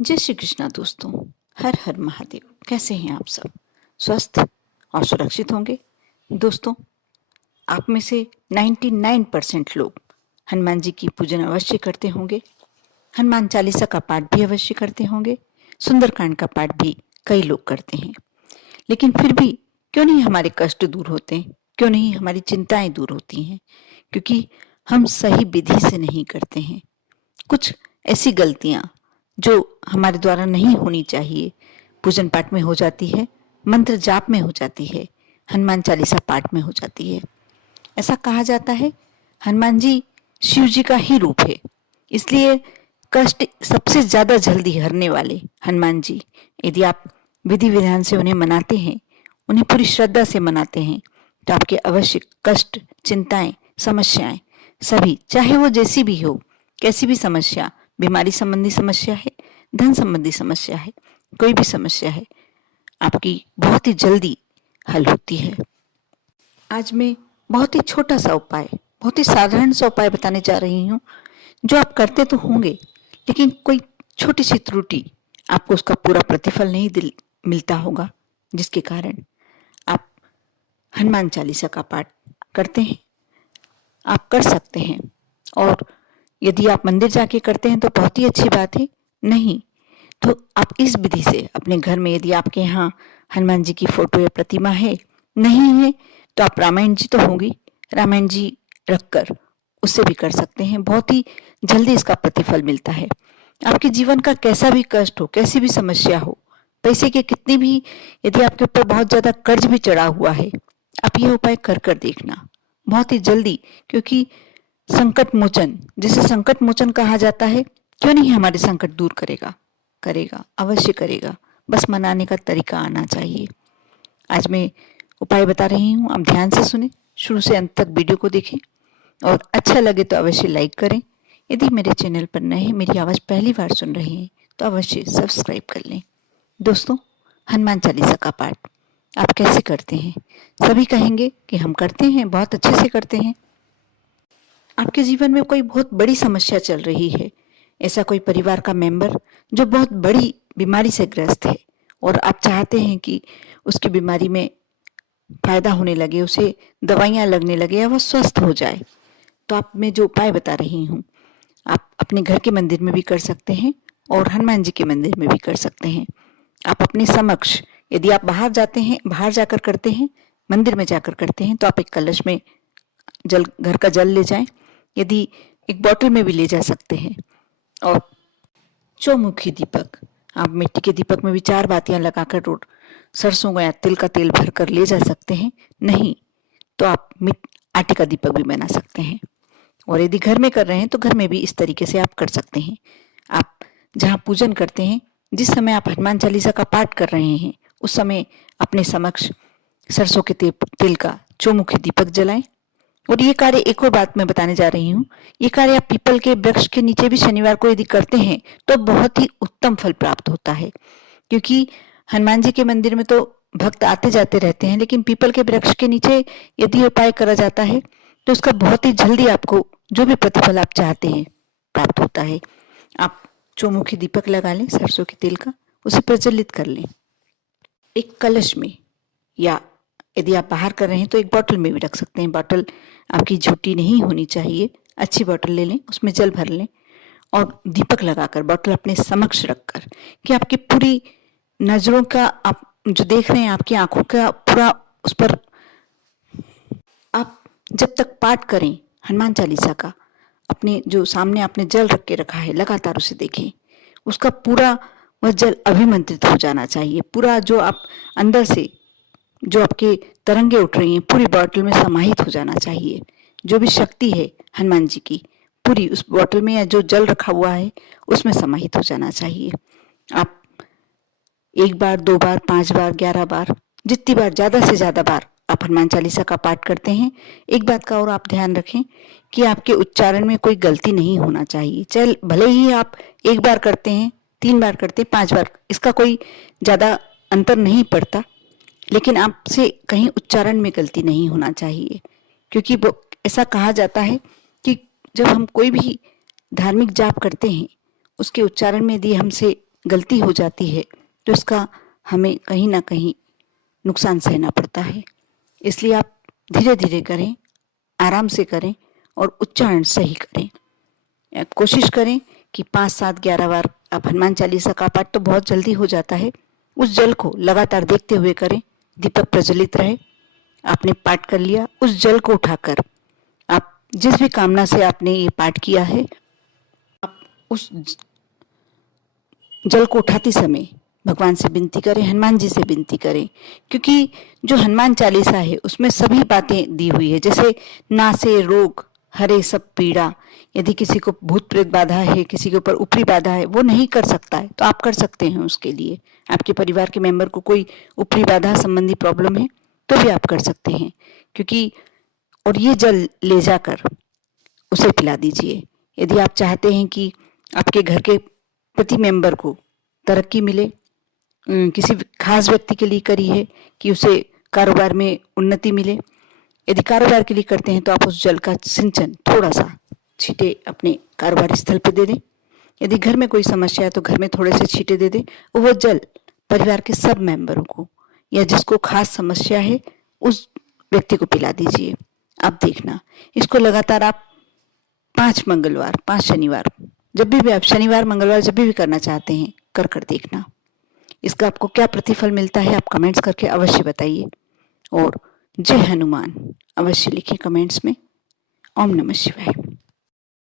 जय श्री कृष्णा दोस्तों। हर हर महादेव। कैसे हैं आप सब? स्वस्थ और सुरक्षित होंगे। दोस्तों, आप में से 99% लोग हनुमान जी की पूजन अवश्य करते होंगे। हनुमान चालीसा का पाठ भी अवश्य करते होंगे। सुंदरकांड का पाठ भी कई लोग करते हैं। लेकिन फिर भी क्यों नहीं हमारे कष्ट दूर होते हैं? क्यों नहीं हमारी चिंताएं दूर होती हैं? क्योंकि हम सही विधि से नहीं करते हैं। कुछ ऐसी गलतियां जो हमारे द्वारा नहीं होनी चाहिए पूजन पाठ में हो जाती है, मंत्र जाप में हो जाती है, हनुमान चालीसा पाठ में हो जाती है। ऐसा कहा जाता है हनुमान जी शिव जी का ही रूप है, इसलिए कष्ट सबसे ज्यादा जल्दी हरने वाले हनुमान जी, यदि आप विधि विधान से उन्हें मनाते हैं, उन्हें पूरी श्रद्धा से मनाते हैं, तो आपके अवश्य कष्ट, चिंताएं, समस्याएं सभी, चाहे वो जैसी भी हो, कैसी भी समस्या, बीमारी संबंधी समस्या है, धन संबंधी समस्या है, कोई भी समस्या है, आपकी बहुत ही जल्दी हल होती है। आज मैं बहुत ही छोटा सा उपाय, बहुत ही साधारण सा उपाय बताने जा रही हूँ, जो आप करते तो होंगे, लेकिन कोई छोटी सी त्रुटि आपको उसका पूरा प्रतिफल नहीं मिलता होगा, जिसके कारण आप हनुमान चालीसा का पाठ करते हैं। आप कर सकते हैं, और यदि आप मंदिर जाके करते हैं तो बहुत ही अच्छी बात है। नहीं तो आप इस विधि से अपने घर में, यदि आपके यहाँ हनुमान जी की फोटो या प्रतिमा है, नहीं है तो आप रामायण जी तो होंगी, रामायण जी रखकर उससे भी कर सकते हैं। बहुत ही जल्दी इसका प्रतिफल मिलता है। आपके जीवन का कैसा भी कष्ट हो, कैसी भी समस्या हो, पैसे के कितनी भी, यदि आपके ऊपर बहुत ज्यादा कर्ज भी चढ़ा हुआ है, आप ये उपाय कर कर देखना बहुत ही जल्दी। क्योंकि संकट मोचन, जिसे संकट मोचन कहा जाता है, क्यों नहीं हमारे संकट दूर करेगा? करेगा, अवश्य करेगा। बस मनाने का तरीका आना चाहिए। आज मैं उपाय बता रही हूँ, आप ध्यान से सुने, शुरू से अंत तक वीडियो को देखें, और अच्छा लगे तो अवश्य लाइक करें। यदि मेरे चैनल पर नए हैं, मेरी आवाज़ पहली बार सुन रहे हैं, तो अवश्य सब्सक्राइब कर लें। दोस्तों, हनुमान चालीसा का पाठ आप कैसे करते हैं? सभी कहेंगे कि हम करते हैं, बहुत अच्छे से करते हैं। आपके जीवन में कोई बहुत बड़ी समस्या चल रही है, ऐसा कोई परिवार का मेंबर जो बहुत बड़ी बीमारी से ग्रस्त है, और आप चाहते हैं कि उसकी बीमारी में फायदा होने लगे, उसे दवाइयां लगने लगे या वह स्वस्थ हो जाए, तो आप मैं जो उपाय बता रही हूँ, आप अपने घर के मंदिर में भी कर सकते हैं और हनुमान जी के मंदिर में भी कर सकते हैं। आप अपने समक्ष, यदि आप बाहर जाते हैं, बाहर जाकर करते हैं, मंदिर में जाकर करते हैं, तो आप एक कलश में जल, घर का जल ले जाएं, यदि एक बोतल में भी ले जा सकते हैं। और चौमुखी दीपक, आप मिट्टी के दीपक में भी 4 बातियां लगाकर रोड सरसों या तिल का तेल भरकर ले जा सकते हैं। नहीं तो आप आटे का दीपक भी बना सकते हैं। और यदि घर में कर रहे हैं तो घर में भी इस तरीके से आप कर सकते हैं। आप जहाँ पूजन करते हैं, जिस समय आप हनुमान चालीसा का पाठ कर रहे हैं, उस समय अपने समक्ष सरसों के तेल का चौमुखी दीपक जलाएं। और ये कार्य, एक और बात मैं बताने जा रही हूँ, ये कार्य आप पीपल के वृक्ष के नीचे भी शनिवार को यदि करते हैं तो बहुत ही उत्तम फल प्राप्त होता है। क्योंकि हनुमान जी के मंदिर में तो भक्त आते जाते रहते हैं, लेकिन पीपल के वृक्ष के नीचे यदि उपाय करा जाता है तो उसका बहुत ही जल्दी आपको जो भी प्रतिफल आप चाहते हैं प्राप्त होता है। आप चौमुखी दीपक लगा लें सरसों के तेल का, उसे प्रज्वलित कर लें एक कलश में, या यदि आप बाहर कर रहे हैं तो एक बोतल में भी रख सकते हैं। बोतल आपकी झूठी नहीं होनी चाहिए, अच्छी बोतल ले लें, उसमें जल भर लें और दीपक लगाकर बोतल अपने समक्ष रखकर, कि आपकी पूरी नजरों का, आप जो देख रहे हैं, आपकी आंखों का पूरा उस पर, आप जब तक पाठ करें हनुमान चालीसा का, अपने जो सामने आपने जल रख के रखा है, लगातार उसे देखें, उसका पूरा वह जल अभिमंत्रित हो जाना चाहिए। पूरा जो आप अंदर से जो आपके तरंगे उठ रही हैं, पूरी बॉटल में समाहित हो जाना चाहिए। जो भी शक्ति है हनुमान जी की, पूरी उस बॉटल में या जो जल रखा हुआ है उसमें समाहित हो जाना चाहिए। आप 1 बार, 2 बार, 5 बार, 11 बार, जितनी बार, ज्यादा से ज्यादा बार आप हनुमान चालीसा का पाठ करते हैं, एक बात का और आप ध्यान रखें कि आपके उच्चारण में कोई गलती नहीं होना चाहिए। चाहे भले ही आप 1 बार करते हैं, 3 बार करते हैं, 5 बार, इसका कोई ज्यादा अंतर नहीं पड़ता, लेकिन आपसे कहीं उच्चारण में गलती नहीं होना चाहिए। क्योंकि ऐसा कहा जाता है कि जब हम कोई भी धार्मिक जाप करते हैं, उसके उच्चारण में यदि हमसे गलती हो जाती है तो इसका हमें कहीं ना कहीं नुकसान सहना पड़ता है। इसलिए आप धीरे धीरे करें, आराम से करें और उच्चारण सही करें। कोशिश करें कि 5, 7, 11 बार आप हनुमान चालीसा का पाठ तो बहुत जल्दी हो जाता है, उस जल को लगातार देखते हुए करें। दीपक प्रज्वलित रहे, आपने पाठ कर लिया, उस जल को उठाकर आप जिस भी कामना से आपने ये पाठ किया है, आप उस जल को उठाते समय भगवान से विनती करें, हनुमान जी से विनती करें, क्योंकि जो हनुमान चालीसा है उसमें सभी बातें दी हुई है, जैसे नासे रोग हरे सब पीड़ा। यदि किसी को भूत प्रेत बाधा है, किसी के ऊपर ऊपरी बाधा है, वो नहीं कर सकता है तो आप कर सकते हैं उसके लिए। आपके परिवार के मेंबर को कोई ऊपरी बाधा संबंधी प्रॉब्लम है तो भी आप कर सकते हैं, क्योंकि और ये जल ले जाकर उसे पिला दीजिए। यदि आप चाहते हैं कि आपके घर के प्रति मेंबर को तरक्की मिले, किसी खास व्यक्ति के लिए करी है कि उसे कारोबार में उन्नति मिले, यदि कारोबार के लिए करते हैं तो आप उस जल का सिंचन थोड़ा सा छींटे अपने कारोबारी स्थल पर दे दें। यदि घर में कोई समस्या है तो घर में थोड़े से छींटे दे दें, वो जल परिवार के सब मेंबरों को या जिसको खास समस्या है उस व्यक्ति को पिला दीजिए। आप देखना, इसको लगातार आप 5 मंगलवार, 5 शनिवार, जब भी आप शनिवार मंगलवार जब भी करना चाहते हैं कर देखना। इसका आपको क्या प्रतिफल मिलता है आप कमेंट्स करके अवश्य बताइए, और जय हनुमान अवश्य लिखिए कमेंट्स में। ओम नमः शिवाय।